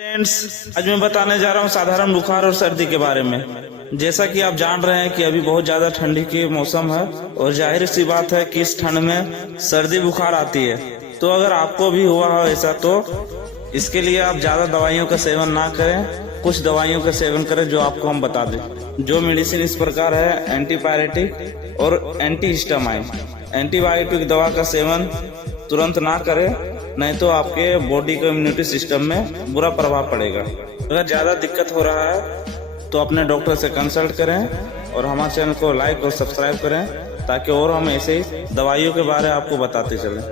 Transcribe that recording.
Friends, आज मैं बताने जा रहा हूँ साधारण बुखार और सर्दी के बारे में। जैसा कि आप जान रहे हैं कि अभी बहुत ज्यादा ठंडी की मौसम है और जाहिर सी बात है कि इस ठंड में सर्दी बुखार आती है। तो अगर आपको भी हुआ हो ऐसा तो इसके लिए आप ज्यादा दवाइयों का सेवन ना करें, कुछ दवाइयों का सेवन करें जो आपको हम बता दें। जो मेडिसिन इस प्रकार है एंटीपायरेटिक और एंटीहिस्टामाइन। एंटीबायोटिक दवा का सेवन तुरंत ना करें, नहीं तो आपके बॉडी के इम्यूनिटी सिस्टम में बुरा प्रभाव पड़ेगा। अगर ज़्यादा दिक्कत हो रहा है तो अपने डॉक्टर से कंसल्ट करें और हमारे चैनल को लाइक और सब्सक्राइब करें ताकि और हम ऐसे ही दवाइयों के बारे में आपको बताते चलें।